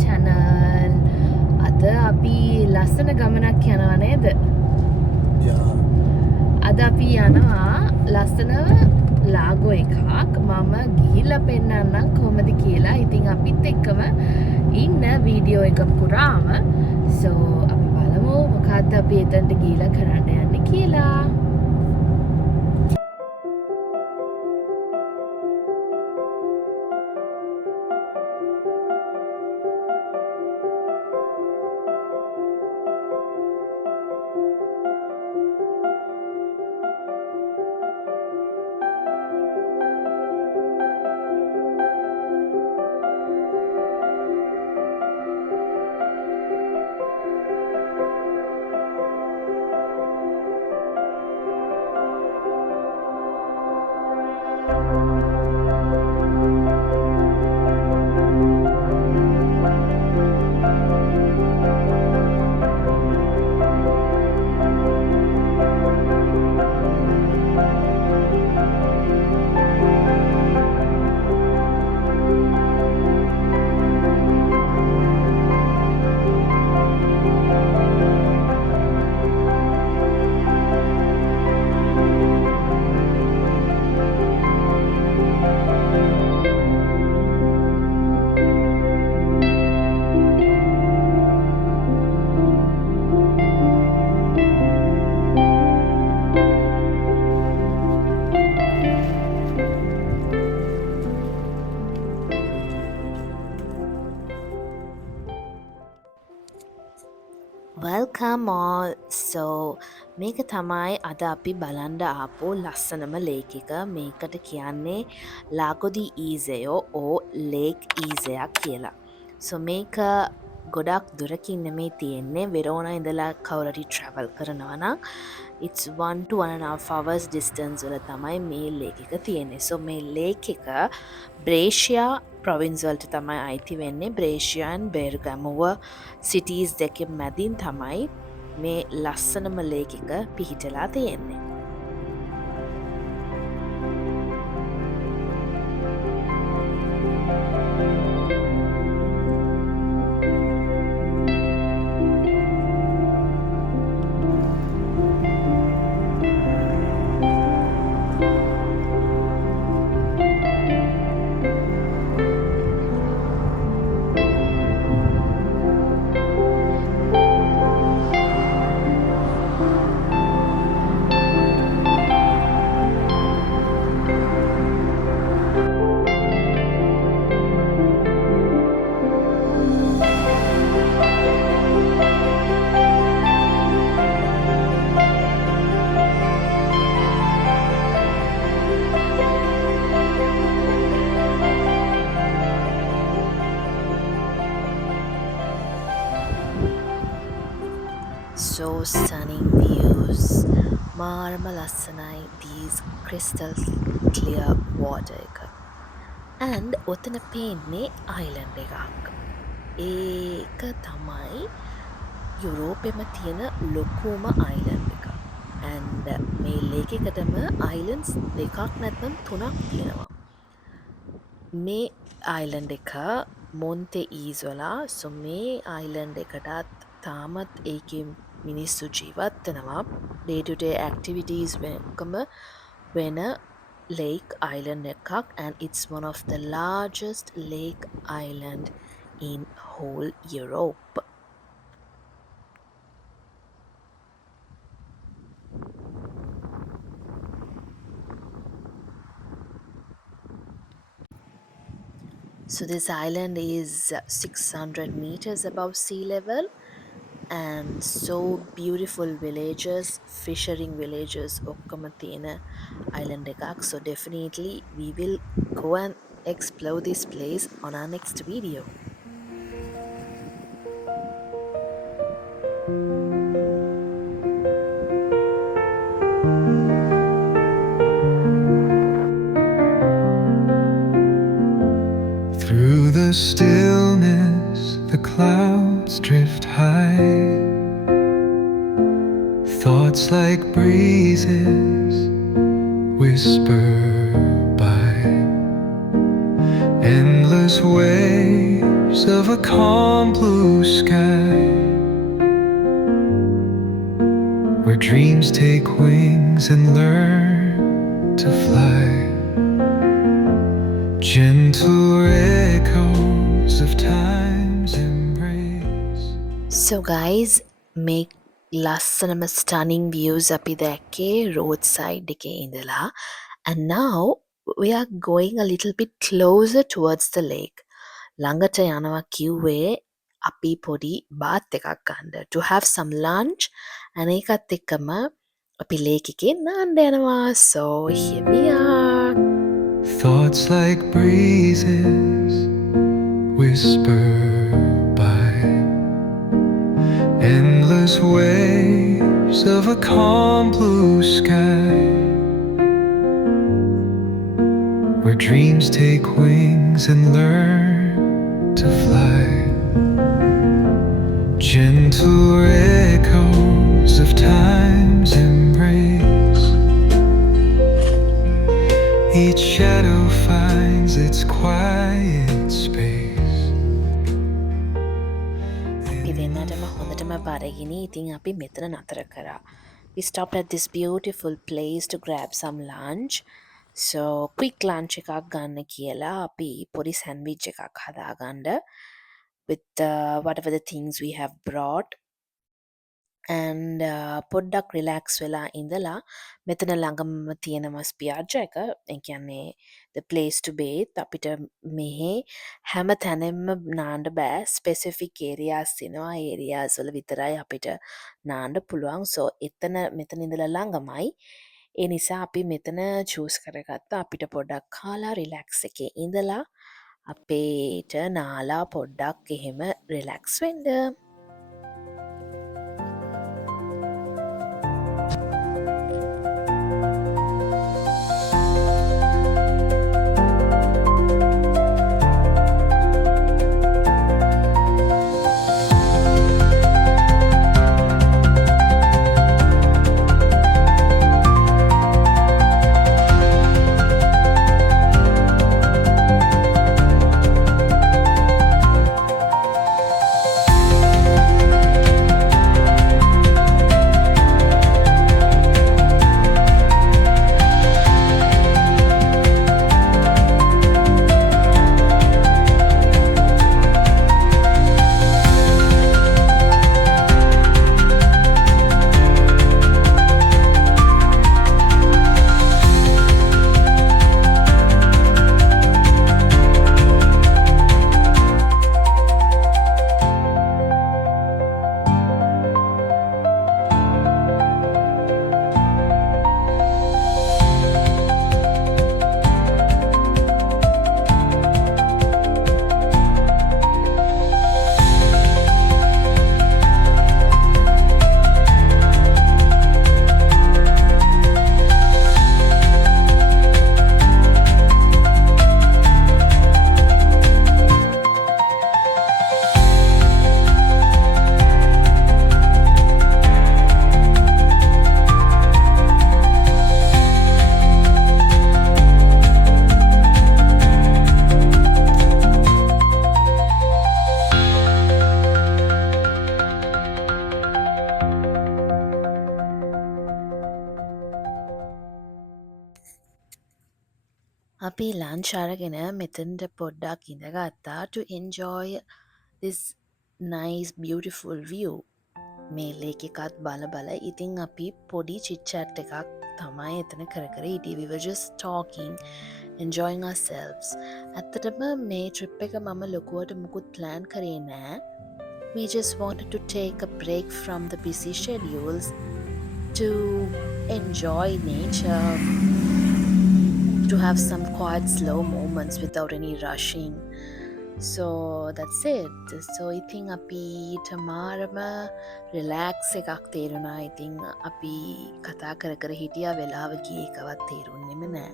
channel. අද අපි ලස්සන ගමනක් යනවා නේද? අද අපි යනවා ලස්සනව ලාගෝ එකක්. මම ගිහිල්ලා පෙන්නන්නම් කොහොමද කියලා. ඉතින් අපිත් එක්කම ඉන්න වීඩියෝ එක පුරාම. So අපි බලමු මොකක්ද අපි එතනට ගිහිල්ලා කරන්න යන්නේ කියලා. Welcome all. So මේක තමයි අද අපි බලන්ඩ ආපු ලස්සනම ලේක් එක. මේකට කියන්නේ ලාගොදි ඊසයෝ ඕ ලේක් ඊසයක් කියලා. So මේක ගොඩක් දුරකින් නෙමේ තියෙන්නේ. වෙරෝනා ඉඳලා කවුරුරි travel කරනවා නම් it's 1 to 1.5 hours distance වල තමයි මේ ලේක් එක තියෙන්නේ. So මේ ලේක් එක බ්‍රේෂියා ප්‍රොවින්ස් වලට තමයි අයිති වෙන්නේ. බ්‍රේෂියා and බෙර්ගමුව සිටීස් දෙකෙන් මැදින් තමයි මේ ලස්සනම ලේක් එක පිහිටලා තියෙන්නේ. So stunning views. මාරම ලස්සනයි these crystal clear water එක. And ඔතන පේන්නේ island එකක්. ඒක තමයි යුරෝපෙම තියෙන ලොකුම island එක. And මේ ලේක් එකටම islands දෙකක් නැත්නම් තුනක් තියෙනවා. මේ island එක මොන්තේ ඊසොලා. So මේ island එකටත් තාමත් ඒකේ මිනිස්සු ජීවත් වෙනවා. day to day activities වෙනකම වෙන lake island එකක්, and it's one of the largest lake island in whole Europe. So this island is 600 meters above sea level, and so beautiful villages, fishing villages okkama thiyena island ekak. So definitely we will go and explore this place on our next video. Through the stillness the clouds drift high, thoughts like breezes whisper by, endless waves waves of a calm blue sky, where dreams take wings and learn to fly. Gentle echoes of time's embrace. So guys, මේ ලස්සනම stunning views අපි දැක්කේ road side එකේ ඉඳලා. And now we are going a little bit closer towards the lake. ළඟට යනවා කිව්වේ අපි පොඩි bath එකක් ගන්න to have some lunch and ඒකත් එක්කම අපි lake එකේ නාන්න යනවා. So here we are. Thoughts like breezes whisper by, endless waves of a calm blue sky, where dreams take wings and learn to fly. Gentle echoes of time's embrace. Each shadow finds its quiet space. අපි දෙන්නටම හොඳටම බරගිනි. ඉතින් අපි මෙතන නතර කරා. We stopped at this beautiful place to grab some lunch. So quick lunch එකක් ගන්න කියලා අපි පොඩි sandwich එකක් හදාගන්න with whatever the things we have brought. And පොඩ්ඩක් relax වෙලා ඉඳලා මෙතන ළඟම තියෙනවා ස්පියාජ් එක. ඒ කියන්නේ the place to bathe. අපිට මෙහි හැම තැනෙම නාන්න බෑ. specific areas තියෙනවා. areas වල විතරයි අපිට නාන්න පුළුවන්. So මෙතන ඉඳලා ළඟමයි. ඒ නිසා අපි මෙතන choose කරගත්තා. අපිට පොඩ්ඩක් කාලා relax එකේ ඉඳලා අපේට නාලා පොඩ්ඩක් එහෙම relax වෙන්න. අපි ලන්ච් අරගෙන මෙතනට පොඩ්ඩක් ඉඳගත්තා to enjoy this nice beautiful view. මේ ලේක් එකත් බල ඉතින් අපි පොඩි chit chat එකක් තමයි එතන කර හිටියේ. We were just talking, enjoying ourselves. ඇත්තටම මේ trip එක මම ලොකුවට මුකුත් plan කරේ නෑ. We just wanted to take a break from the busy schedules to enjoy nature, to have some quiet slow moments without any rushing. So that's it. So I think අපි තමාරම relax එකක් තේරුණා. I think අපි කතා කර හිටියා වෙලාව ගියේ එකවත් තේරුන්නේම නෑ.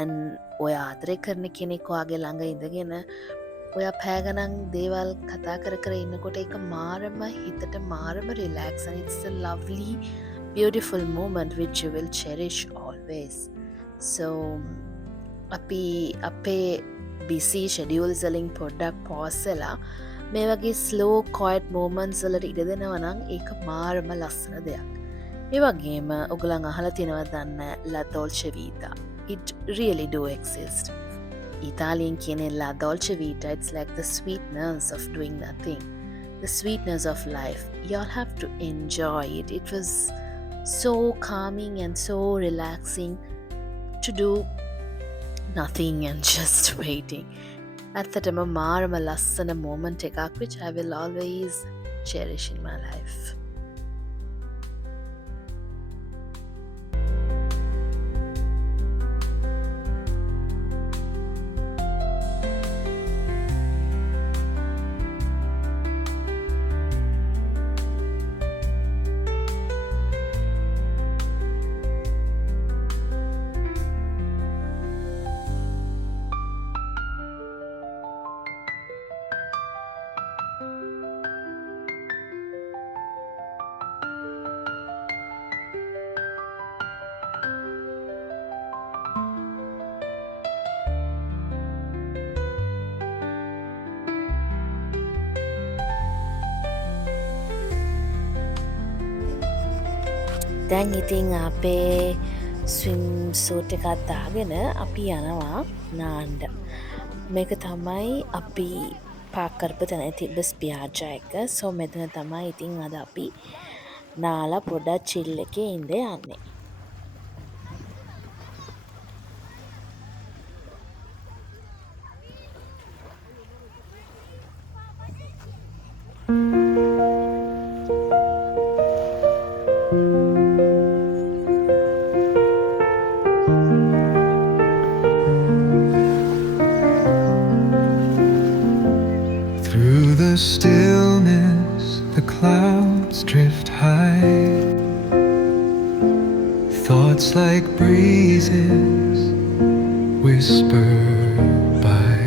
And ඔය ආදරය කරන කෙනෙක් ඔයාගේ ළඟ ඉඳගෙන ඔයා පැය ගණන් දේවල් කතා කර ඉන්නකොට ඒක මාරම හිතට මාරම relax, and it's a lovely beautiful moment which you will cherish always. So අපි අපේ බිසි ෂෙඩියුල්ස් වලින් පොඩ්ඩක් පෝස් වෙලා මේ වගේ ස්ලෝ කොයිට් මෝමන්ට්ස් වලට ඉඩ දෙනවා නම් ඒක මාරම ලස්සන දෙයක්. ඒ වගේම ඔයගලන් අහලා තියෙනවද දන්න La Dolce Vita. It really do exist. ඉතාලියෙන් කියන La Dolce Vita, it's like the sweetness of doing nothing. The sweetness of life. Y'all have to enjoy it. It was so calming and so relaxing to do nothing and just waiting. ඇත්තටම මාරම ලස්සන moment එකක් which I will always cherish in my life. දැන් ඉතින් අපේ swim suit එකක් දාගෙන අපි යනවා නාන්න. මේක තමයි අපි පාක් කරපු තැන තිබ්බ ස්පියාජා එක. සෝ මෙතන තමයි ඉතින් අද අපි නාලා පොඩක් චිල් එකේ ඉඳ යන්නේ. Through the stillness, the clouds drift high. Thoughts like breezes whisper by.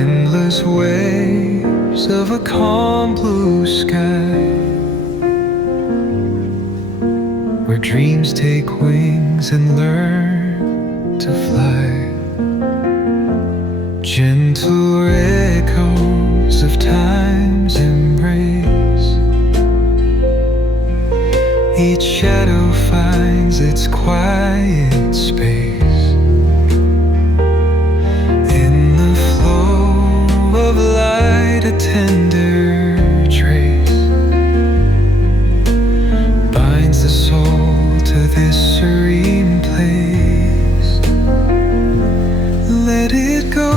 Endless waves of a calm blue sky, where dreams take wings and learn to fly. Gentle echoes of time's embrace. Each shadow finds its quiet space. In the flow of light, a tender trace binds the soul to this serene place. Let it go,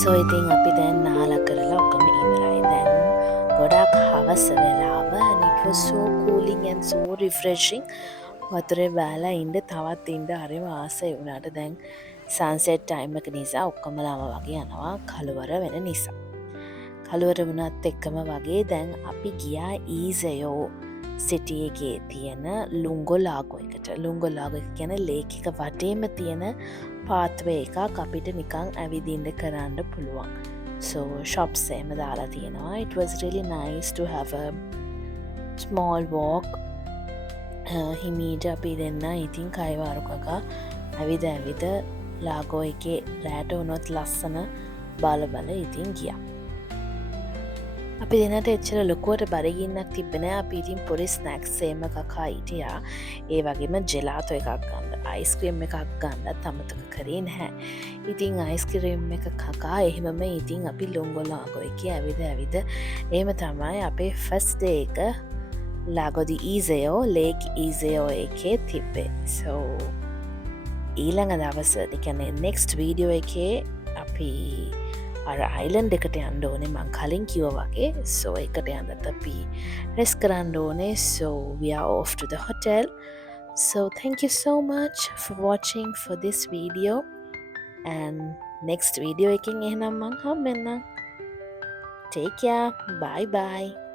සෝ ඉතින් අපි දැන් නාල කරලා ඔක්කොම ඉවරයි. දැන් ගොඩක් හවස වෙලාව and it was so cooling and so refreshing. වතුරේ බෑලා ඉන්න තවත් ඉන්න හරිම ආසයි වුණාට දැන් සන්සෙට් ටයිම් එක නිසා ඔක්කොමලාම වගේ යනවා කළුවර වෙන නිසා. කළුවර වුණත් එක්කම වගේ දැන් අපි ගියා ඊසයෝ සිටි එකේ තියෙන ලුංගොලාගෝ එකට. ලුංගොලාගෝ එක කියන ලේක් එක වටේම තියෙන පාත්වේ එකක් අපිට නිකන් ඇවිදින්න කරන්න පුළුවන්. So shops එහෙම දාලා තියෙනවා. It was really nice to have a small walk. හිමීට අපි දෙන්න ඉතින් කයිවාරුකක ඇවිද ලාගෝ එකේ රෑට වුණොත් ලස්සන බල ඉතින් ගියා. අපි දෙන්නට එච්චර ලොකුවට බරගින්නක් තිබෙන අපි ඉතින් පොඩි ස්නැක්ස් සේම කකා හිටියා. ඒ වගේම ජෙලාතෝ එකක් ගන්න අයිස්ක්‍රීම් එකක් ගන්නත් අමතක කරේ නැහැ. ඉතින් අයිස්ක්‍රීම් එක කකා එහෙමම ඉතින් අපි ලුංගොලාගෝ එකේ ඇවිද එහෙම තමයි අපේ ෆස්ට් ඩේ එක ලාගොදි ඊසයෝ ලේක් ඊසයෝ එකේ තිබ්බේ. So ඊළඟ දවස කියන්නේ next video එකේ අපි අර අයිලන්ඩ් එකට යන්න ඕනේ මං කලින් කිව්වා වගේ. So එකට යන්නත් අපි රෙස් කරන්න ඕනේ. So we are off to the hotel. So thank you so much for watching for this video and next video එකකින් එහෙනම් මං හම්බෙන්නම්. Take care. Bye bye.